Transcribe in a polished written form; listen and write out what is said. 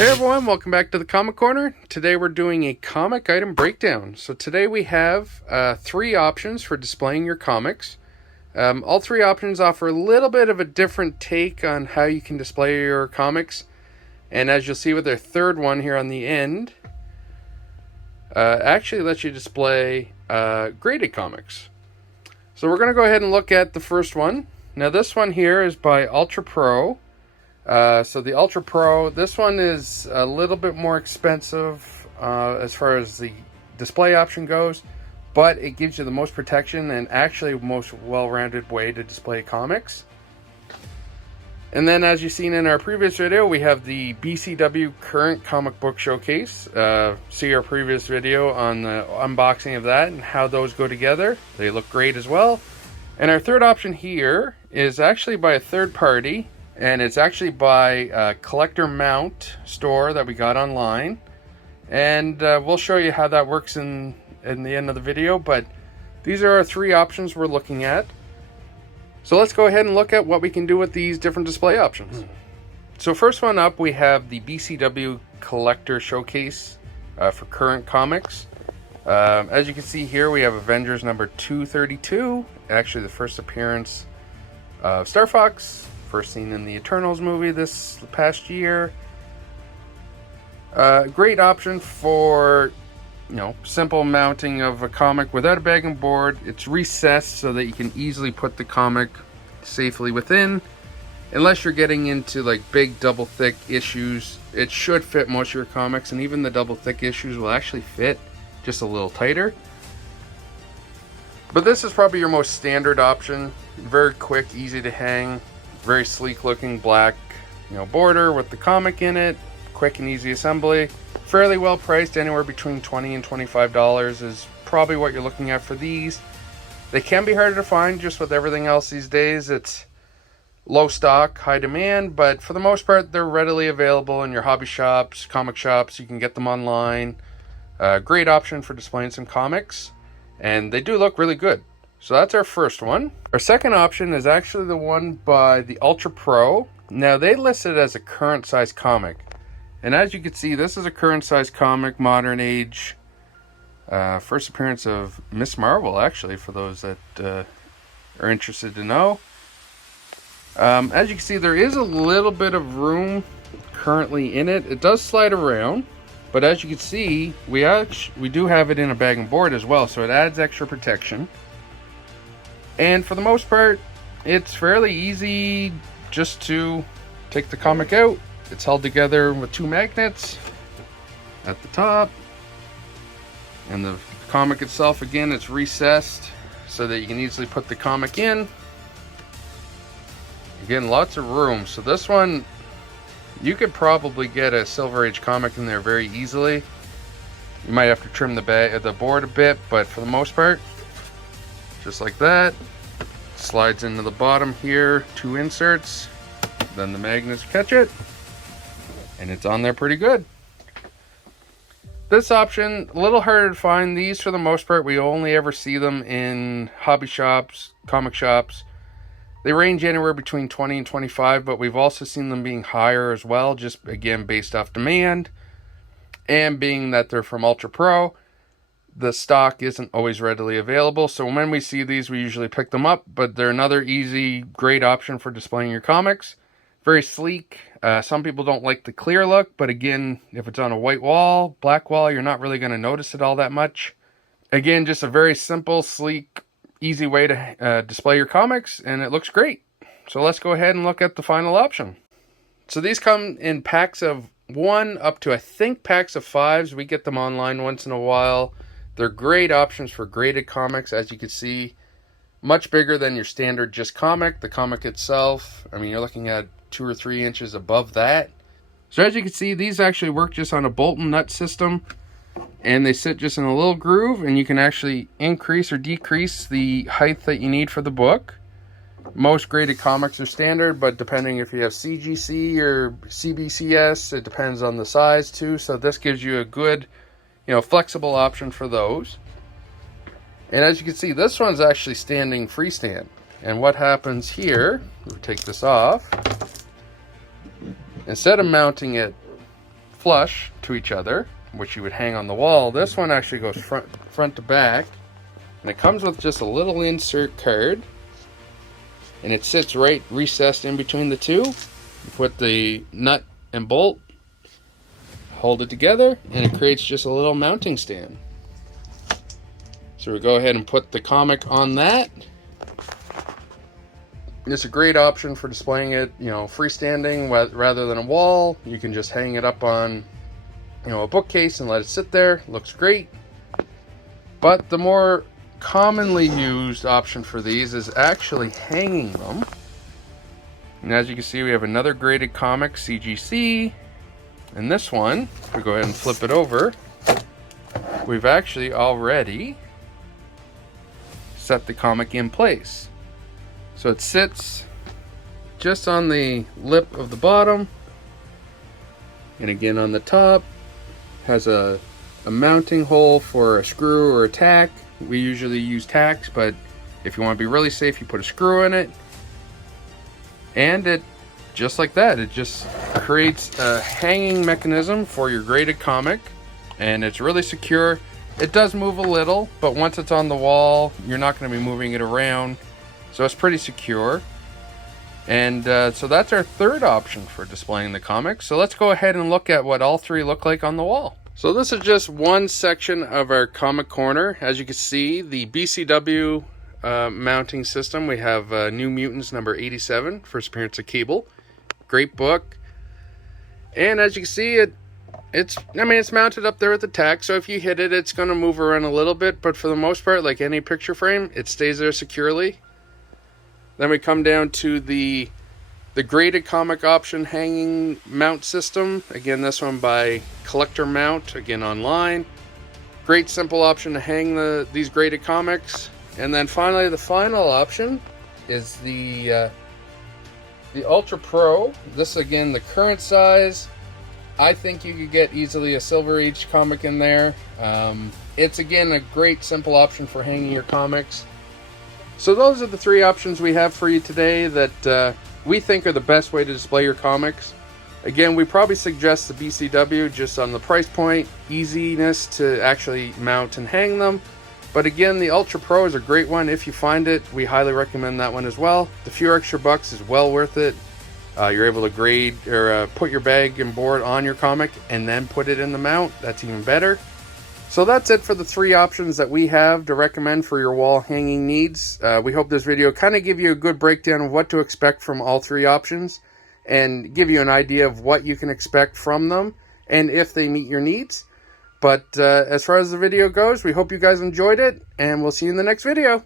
Hey everyone, welcome back to the Comic Corner. Today we're doing a comic item breakdown. So today we have 3 options for displaying your comics. All 3 options offer a little bit of a different take on how you can display your comics. And as you'll see with their third one here on the end, actually lets you display graded comics. So we're going to go ahead and look at the first one. Now this one here is by Ultra Pro. So the Ultra Pro, this one is a little bit more expensive as far as the display option goes, but it gives you the most protection and actually most well-rounded way to display comics. And then as you've seen in our previous video, we have the BCW Current Comic Book Showcase. See our previous video on the unboxing of that and how those go together. They look great as well. And our third option here is actually by a third party. And it's actually by a Collector Mount store that we got online. And we'll show you how that works in the end of the video. But these are our 3 options we're looking at. So let's go ahead and look at what we can do with these different display options. So first one up, we have the BCW Collector Showcase for current comics. As you can see here, we have Avengers number 232. Actually, the first appearance of Star Fox. First seen in the Eternals movie this past year. Great option for, simple mounting of a comic without a bag and board. It's recessed so that you can easily put the comic safely within. Unless you're getting into like big double thick issues, it should fit most of your comics, and even the double thick issues will actually fit just a little tighter. But this is probably your most standard option. Very quick, easy to hang. Very sleek looking black, border with the comic in it. Quick and easy assembly. Fairly well priced, anywhere between $20 and $25 is probably what you're looking at for these. They can be harder to find, just with everything else these days. It's low stock, high demand, but for the most part, they're readily available in your hobby shops, comic shops. You can get them online. Great option for displaying some comics, and they do look really good. So that's our first one. Our second option is actually the one by the Ultra Pro. Now they list it as a current size comic. And as you can see, this is a current size comic, modern age. First appearance of Miss Marvel, actually, for those that are interested to know. As you can see, there is a little bit of room currently in it. It does slide around. But as you can see, we do have it in a bag and board as well. So it adds extra protection. And for the most part, it's fairly easy just to take the comic out. It's held together with 2 magnets at the top. And the comic itself, again, it's recessed so that you can easily put the comic in. Again, lots of room. So this one, you could probably get a Silver Age comic in there very easily. You might have to trim the board a bit, but for the most part, just like that. Slides into the bottom here, 2 inserts, then the magnets catch it, and it's on there pretty good. This option, a little harder to find. These, for the most part, we only ever see them in hobby shops, comic shops. They range anywhere between $20 and $25, but we've also seen them being higher as well, just again based off demand. And being that they're from Ultra Pro, the stock isn't always readily available, so when we see these, we usually pick them up. But they're another easy, great option for displaying your comics. Very sleek. Some people don't like the clear look, but again, if it's on a white wall, black wall, you're not really going to notice it all that much. Again, just a very simple, sleek, easy way to display your comics, and it looks great. So let's go ahead and look at the final option. So these come in packs of 1 up to, I think, packs of 5s. We get them online once in a while. They're great options for graded comics, as you can see. Much bigger than your standard just comic. The comic itself, I mean, you're looking at 2 or 3 inches above that. So as you can see, these actually work just on a bolt and nut system. And they sit just in a little groove, and you can actually increase or decrease the height that you need for the book. Most graded comics are standard, but depending if you have CGC or CBCS, it depends on the size too. So this gives you a good, flexible option for those. And as you can see, this one's actually standing freestand. And what happens here, we'll take this off. Instead of mounting it flush to each other, which you would hang on the wall. This one actually goes front to back, and it comes with just a little insert card, and it sits right recessed in between the two. You put the nut and bolt, hold it together, and it creates just a little mounting stand. So we go ahead and put the comic on that. It's a great option for displaying it, you know, freestanding rather than a wall. You can just hang it up on, you know, a bookcase and let it sit there. Looks great. But the more commonly used option for these is actually hanging them. And as you can see, we have another graded comic, CGC. And this one, if we go ahead and flip it over, we've actually already set the comic in place. So it sits just on the lip of the bottom, and again on the top has a mounting hole for a screw or a tack. We usually use tacks, but if you want to be really safe, you put a screw in it. And it, just like that, it just creates a hanging mechanism for your graded comic, and it's really secure. It does move a little, but once it's on the wall, you're not going to be moving it around. So it's pretty secure. And so that's our third option for displaying the comics. So let's go ahead and look at what all three look like on the wall. So this is just one section of our comic corner. As you can see, the BCW mounting system. We have New Mutants number 87, first appearance of Cable. Great book. And as you can see, it's mounted up there with the tack, so if you hit it, it's going to move around a little bit, but for the most part, like any picture frame, it stays there securely. Then we come down to the graded comic option hanging mount system. Again, this one by Collector Mount, again online. Great simple option to hang these graded comics. And then finally, the final option is the Ultra Pro. This again, the current size. I think you could get easily a Silver Age comic in there. It's again a great simple option for hanging your comics. So those are the three options we have for you today that we think are the best way to display your comics. Again, we probably suggest the BCW just on the price point, easiness to actually mount and hang them. But again, the Ultra Pro is a great one. If you find it, we highly recommend that one as well. The few extra bucks is well worth it. You're able to grade or put your bag and board on your comic and then put it in the mount. That's even better. So that's it for the three options that we have to recommend for your wall hanging needs. We hope this video kind of give you a good breakdown of what to expect from all three options and give you an idea of what you can expect from them and if they meet your needs. But as far as the video goes, we hope you guys enjoyed it, and we'll see you in the next video.